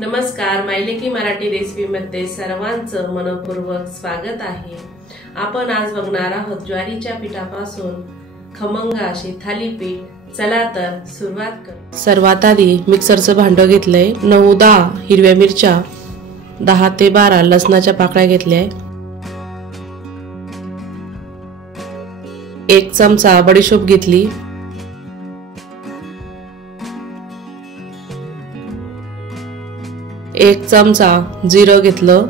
नमस्कार, मायलेकी मराठी रेसिपीमध्ये सर्वांचं मनपूर्वक स्वागत आहे। आपण आज बघणार आहोत ज्वारीच्या पिठापासून खमंग अशी थालीपीठ। चला तर सुरुवात करू। सर्वात आधी मिक्सरचं भांडं घेतलंय। 9-10 हिरव्या मिरच्या, 10 ते 12 लसणाच्या पाकळ्या घेतल्या। 1 चमचा बडीशोप घेतली। 1 चमचा जिरं घेतलं।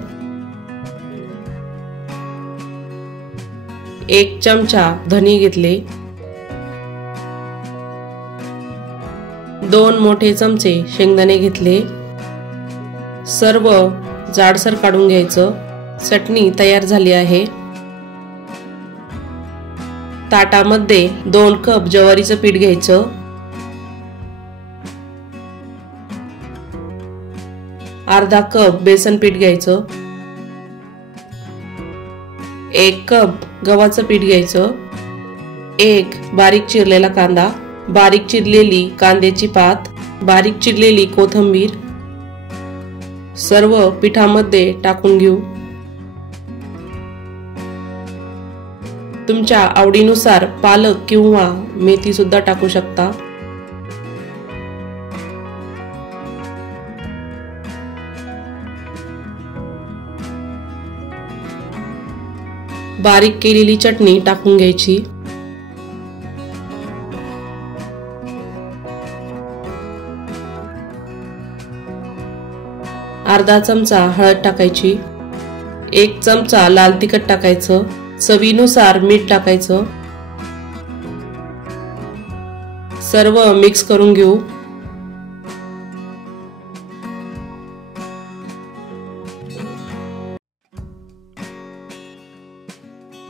1 चमचा धनी घेतले। 2 मोठे चमचे शेंगदाणे घेतले। सर्व जाडसर काढून घ्यायचं। चटणी तयार झाली आहे। ताटामध्ये 2 कप ज्वारीचं पीठ घ्यायचं। अर्धा कप बेसन पीठ घ्यायचं। 1 कप गव्हाचं पीठ घ्यायचं। 1 बारीक चिरलेला कांदा, बारीक चिरलेली कांद्याची पात, बारीक चिरलेली कोथिंबीर सर्व पिठामध्ये टाकून घेऊ। तुमच्या आवडीनुसार पालक किंवा मेथी सुद्धा टाकू शकता। बारीक केलेली चटणी टाकून घ्यायची। अर्धा चमचा हळद टाकायची। 1 चमचा लाल तिखट टाकायचं। चवीनुसार मीठ टाकायचं। सर्व मिक्स करून घेऊ।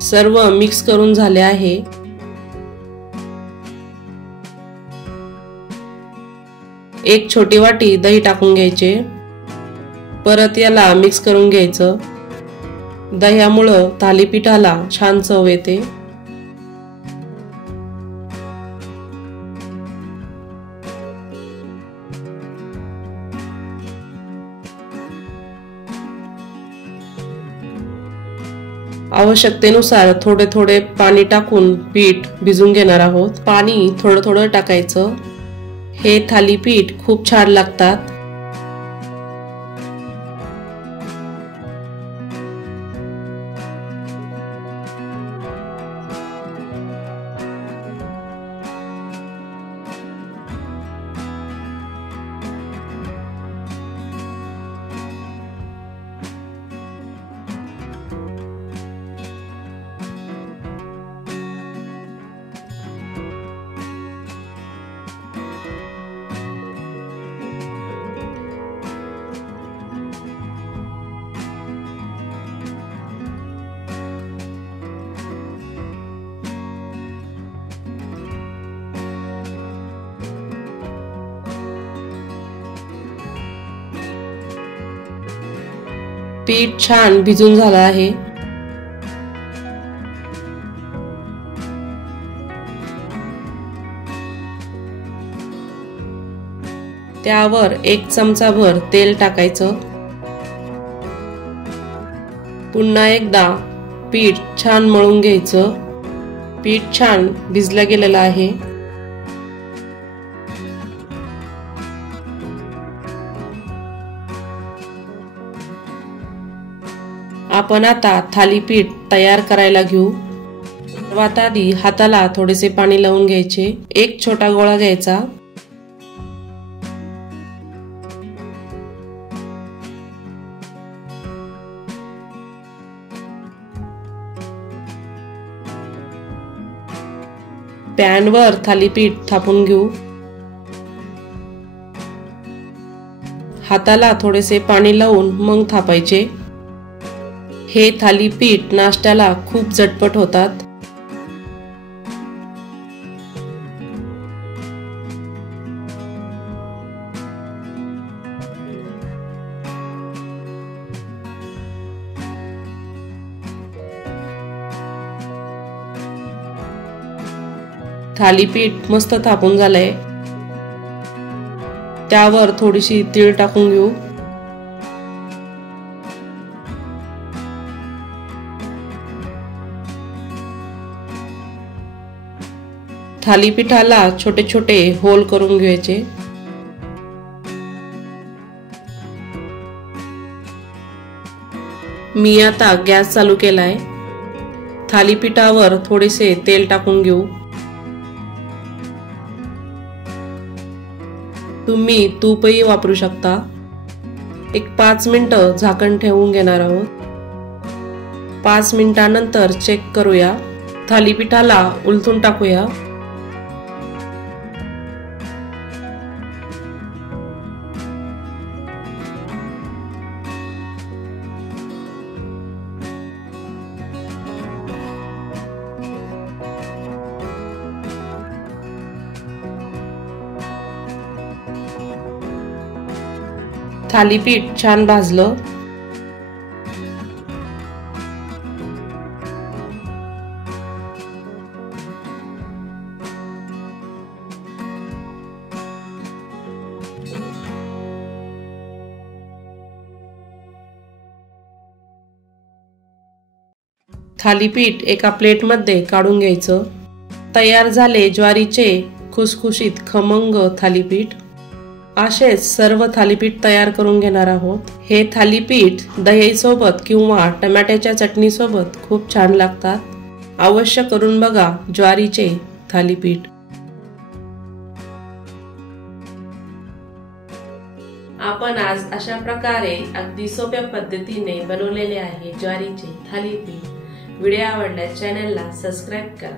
सर्व मिक्स करून झाले आहे। एक छोटी वाटी दही टाकून घ्यायचे। परत याला मिक्स करून घ्यायचं। दह्यामुळे थालीपीठाला छान चव येते। आवश्यकतेनुसार थोडे थोडे पाणी टाकून पीठ भिजून घेणार आहोत। पाणी थोडं थोडं टाकायचं। हे थालीपीठ खूप छान लागतात। पीठ छान भिजून झालं आहे। त्यावर 1 चमचा भर तेल टाकायचं। पुन्हा एकदा पीठ छान मळून घ्यायचं। पीठ छान भिजलं गेलेलं आहे। आपण आता थालीपीठ तयार करायला घेऊ। सर्वात आधी हाताला थोडेसे पाणी लावून घ्यायचे। 1 छोटा गोळा घ्यायचा। पॅनवर थालीपीठ थापून घेऊ। हाताला थोडेसे पाणी लावून मग थापायचे। हे थालीपीठ नाश्त्याला खूप झटपट होतात। थालीपीठ मस्त थापून झालंय। त्यावर थोडीशी तीळ टाकून घेऊ। थालीपीठाला छोटे छोटे होल करून घ्यायचे। मी आता गॅस चालू केलाय। थालीपीठावर थोडेसे तेल टाकून घेऊ। तुम्ही तूपही वापरू शकता। एक 5 मिनिटं झाकण ठेवून घेणार आहोत। 5 मिनिटांनंतर चेक करूया। थालीपीठाला उलटून टाकूया। थालीपीठ छान भाजलं। थालीपीठ एका प्लेटमध्ये काढून घ्यायचं। तयार झाले ज्वारीचे खुसखुशीत खमंग थालीपीठ। असेच सर्व थालीपीठ तयार करून घेणार आहोत। हे थालीपीठ दही सोबत किंवा टमाट्याच्या चटणी सोबत खूप छान लागतात। अवश्य करून बघा ज्वारीचे थालीपीठ। आपण आज अशा प्रकारे अगदी सोप्या पद्धतीने बनवलेले आहे ज्वारीचे थालीपीठ। व्हिडिओ आवडल्यास चॅनलला सबस्क्राइब करा।